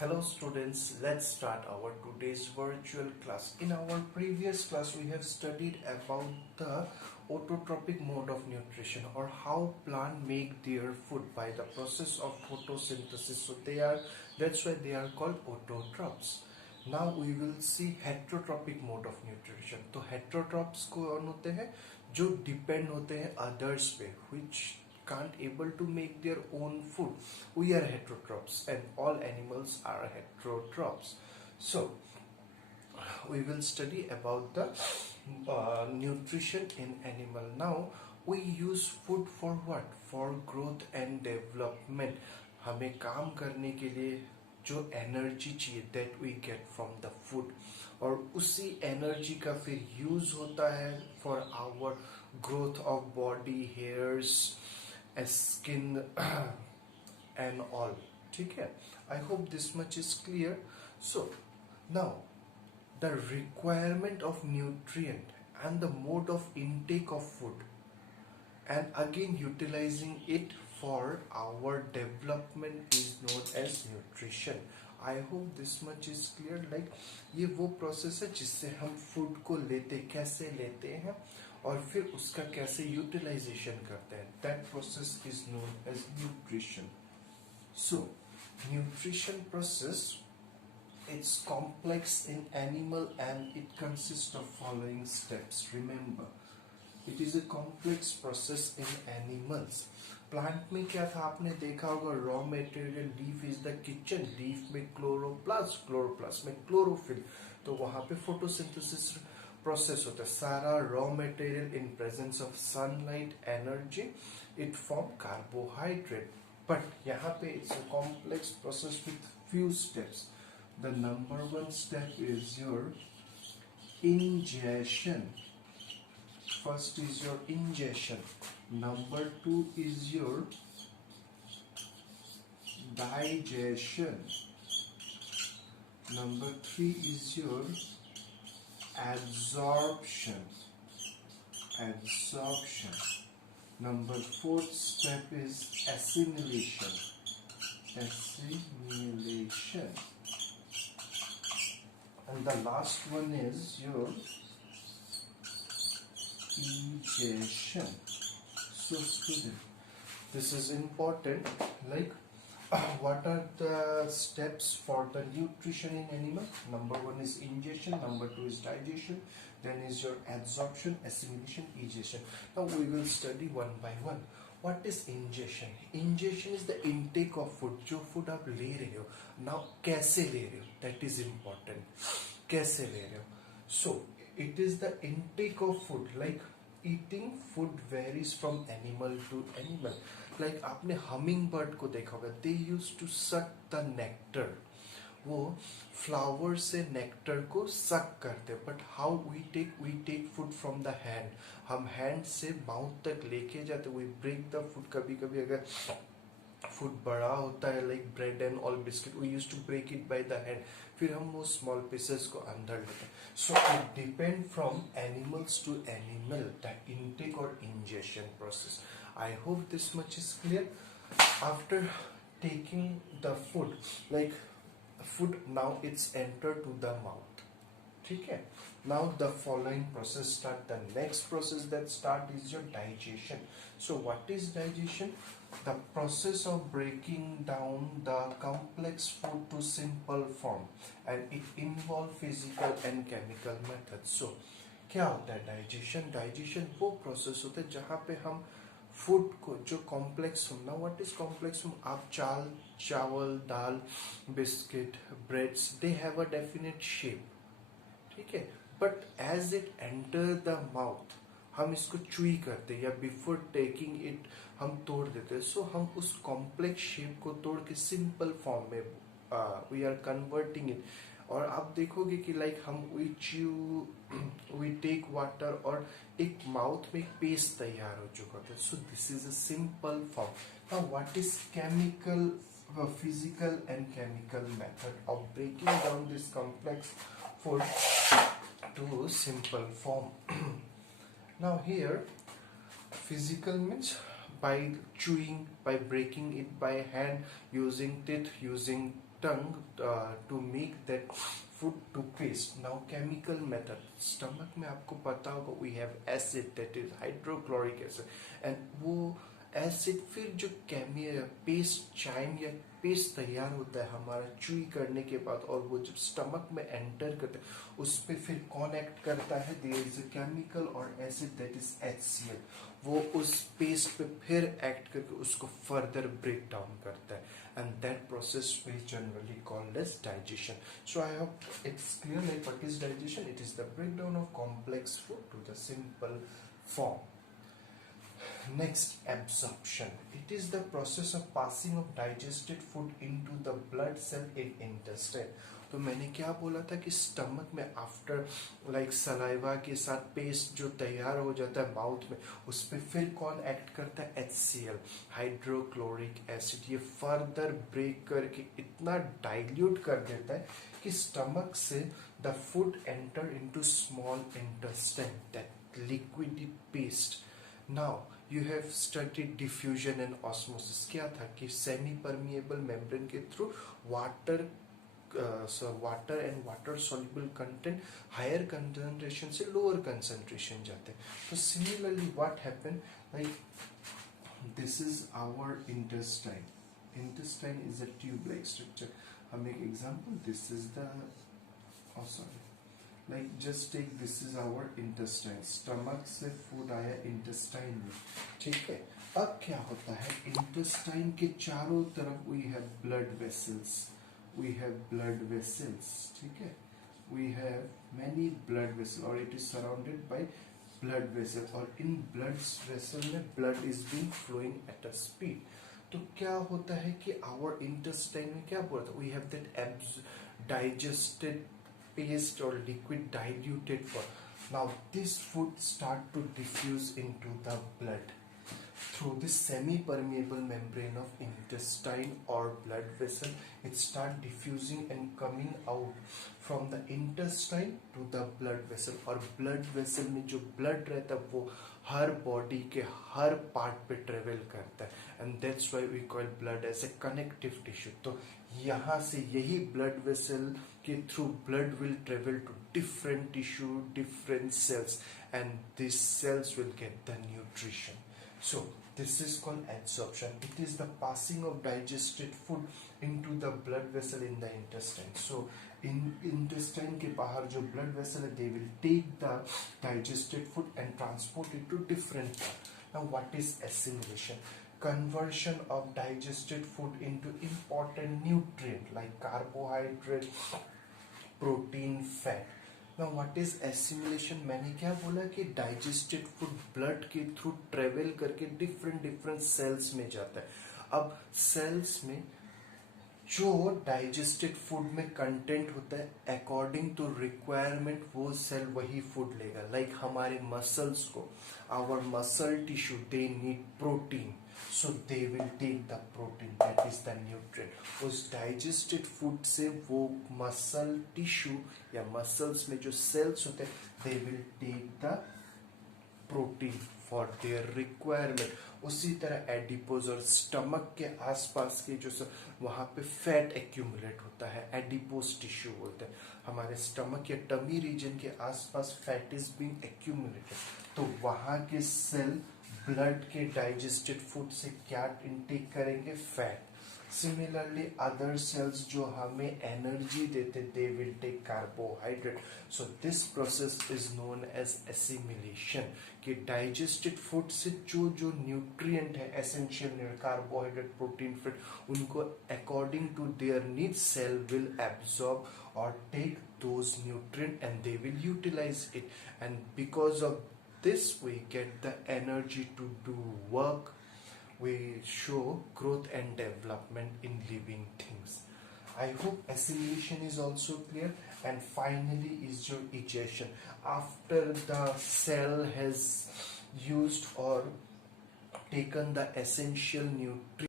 Hello students, let's start our today's virtual class. In our previous class we have studied about the autotrophic mode of nutrition, or how plant make their food by the process of photosynthesis. So that's why they are called autotrophs. Now we will see heterotrophic mode of nutrition. तो heterotrophs कौन होते हैं? जो depend होते हैं others पे, which can't able to make their own food. We are heterotrophs and all animals are heterotrophs. So we will study about the nutrition in animal. Now we use food for what? For growth and development. हमें काम करने के लिए जो एनर्जी चाहिए that we get from the food, और उसी एनर्जी का फिर यूज होता है for our growth of body, hairs, skin and all. ठीक है? I hope this much is clear. So now the requirement of nutrient and the mode of intake of food, and again utilizing it for our development is known as nutrition. I hope this much is clear. Like ये वो प्रोसेस है जिससे हम food को लेते, कैसे लेते हैं और फिर उसका कैसे यूटिलाइजेशन करते हैं. That process is known as nutrition. So nutrition process, it's complex in animal and it consists of following steps. Remember, it is a complex process in animals. Plant में क्या था आपने देखा होगा, raw material. Leaf is the kitchen. Leaf में chloroplast, chloroplast में क्लोरोफिल. तो वहां पे फोटोसिंथेसिस प्रोसेस होता है. सारा raw material in presence of sunlight energy it form carbohydrate. But यहाँ पे it's a complex process with few steps. The number one step is your ingestion. First is your ingestion. Number two is your digestion. Number three is your absorption. Number fourth step is assimilation. And the last one is your egestion. So student, this is important. Like what are the steps for the nutrition in animal? Number one is ingestion, number two is digestion, then is your absorption, assimilation, egestion. Now we will study one by one. What is ingestion? Ingestion is the intake of food. जो food आप ले रहे हो, now कैसे ले रहे हो, that is important. कैसे ले रहे हो? So it is the intake of food. Like eating food varies from animal to animal. Like आपने hummingbird को देखा होगा, they used to suck the nectar. वो फ्लावर से नेक्टर को सक करते. But how we take food from the hand. हम hand से माउथ तक लेके जाते. We break the food. कभी कभी अगर फूड बड़ा होता है, like bread and all biscuit, we use to break it by the hand. फिर हम वो स्मॉल पीसेस को अंदर लेते हैं. So it depend from animals to animal, the intake और injection process. I hope this much is clear. After taking the food, like food, now it's entered to the mouth. ठीक है? Now the following process start. The next process that start is your digestion. So what is digestion? The process of breaking down the complex food to simple form, and it involve physical and chemical methods. So क्या होता है digestion? Digestion वो process होता है जहाँ पे हम food को, जो कॉम्प्लेक्स फॉर्म. ना व्हाट इज कॉम्प्लेक्स फॉर्म? आप चावल, दाल, biscuit, breads, they have a definite shape. ठीक है? But as it enter the mouth, हम इसको चुई करते हैं, या बिफोर टेकिंग इट हम तोड़ देते हैं. सो हम उस कॉम्प्लेक्स शेप को तोड़ के सिंपल फॉर्म में वी आर कन्वर्टिंग इट. और आप देखोगे कि लाइक हम वी टेक वाटर, और एक माउथ में एक पेस्ट तैयार हो चुका था. So this is a simple form. Now what is chemical, physical and chemical method of breaking down this complex food to simple form? Now here, physical means by chewing, by breaking it by hand, using teeth, using tongue to make that food to paste. Now chemical method, stomach में आपको पता होगा we have acid, that is hydrochloric acid, and वो एसिड फिर जो paste chyme या पेस्ट तैयार होता है हमारा चुई करने के बाद, और वो जब स्टमक में एंटर करता है उस पर फिर कौन एक्ट करता है, देयर इज अ केमिकल और एसिड दैट इज HCl, वो उस पेस्ट पे फिर एक्ट करके उसको फर्दर ब्रेक डाउन करता है, and that process we generally called as digestion. So I hope it's clear like what is digestion. It is the breakdown of complex food to the simple form. Next, absorption. It is the process of passing of digested food into the blood cell in intestine. तो मैंने क्या बोला था कि स्टमक में after like saliva के साथ पेस्ट जो तैयार हो जाता है माउथ में, उस पर फिर कौन एक्ट करता है, HCl, हाइड्रोक्लोरिक एसिड. ये फर्दर ब्रेक करके इतना डाइल्यूट कर देता है कि स्टमक से the food enter into small intestine, that liquid paste. Now you have studied diffusion and osmosis. क्या था कि सेमी परमिएबल मेम्ब्रेन के through water water and water soluble content higher concentration से लोअर कंसंट्रेशन जाते हैं. तो similarly what happen, like this is our intestine. Intestine is a tube like structure. हम एक example, this is the sorry like just take this is our intestine. Stomach से food आया intestine में, ठीक है. अब क्या होता है, इंटेस्टाइन के चारों तरफ we have blood vessels, we have blood vessels, ठीक है. We have many blood vessel और it is surrounded by blood vessel, और इन ब्लड वेसल में blood is being flowing at a speed. तो क्या होता है कि आवर इंटेस्टाइन में क्या बोला था, we have that digested paste or liquid diluted form. Now this food start to diffuse into the blood through this semi-permeable membrane of intestine or blood vessel. It start diffusing and coming out from the intestine to the blood vessel. और blood vessel में जो blood रहता है वो हर body के हर part पे travel करता है, and that's why we call blood as a connective tissue. तो यहाँ से यही blood vessel के through blood will travel to different tissue, different cells, and these cells will get the nutrition. So this is called absorption. It is the passing of digested food into the blood vessel in the intestine. So in intestine के बाहर जो blood vessel है, they will take the digested food and transport it to different part. Now what is assimilation? Conversion of digested food into important nutrient like carbohydrate, protein, fat. Now what is assimilation? मैंने क्या बोला कि digested food blood के through travel करके different cells में जाता है. अब cells में जो डाइजेस्टेड फूड में कंटेंट होता है अकॉर्डिंग टू रिक्वायरमेंट वो सेल वही फूड लेगा. लाइक हमारे मसल्स को, our muscle tissue, they need protein, so they will take the protein, that is the nutrient. उस डाइजेस्टेड फूड से वो मसल टिश्यू या मसल्स में जो सेल्स होते हैं they will take the protein for their requirement. उसी तरह एडिपोज और स्टमक के आसपास के जो वहां पे फैट एक्यूमुलेट होता है, एडिपोज टिश्यू बोलते हैं. हमारे स्टमक या टमी रीजन के आसपास फैट इज बीइंग एक्यूमुलेटेड, तो वहां के सेल ब्लड के डाइजेस्टेड फूड से क्या इनटेक करेंगे, फैट. Similarly, other cells जो हमें एनर्जी देते they will take carbohydrate. So this process is known as assimilation. कि digested food से जो nutrient है essential carbohydrate, protein, fat, उनको according to their needs cell will absorb or take those nutrient and they will utilize it. And because of this we get the energy to do work. We show growth and development in living things. I hope assimilation is also clear. And finally is your egestion. After the cell has used or taken the essential nutrients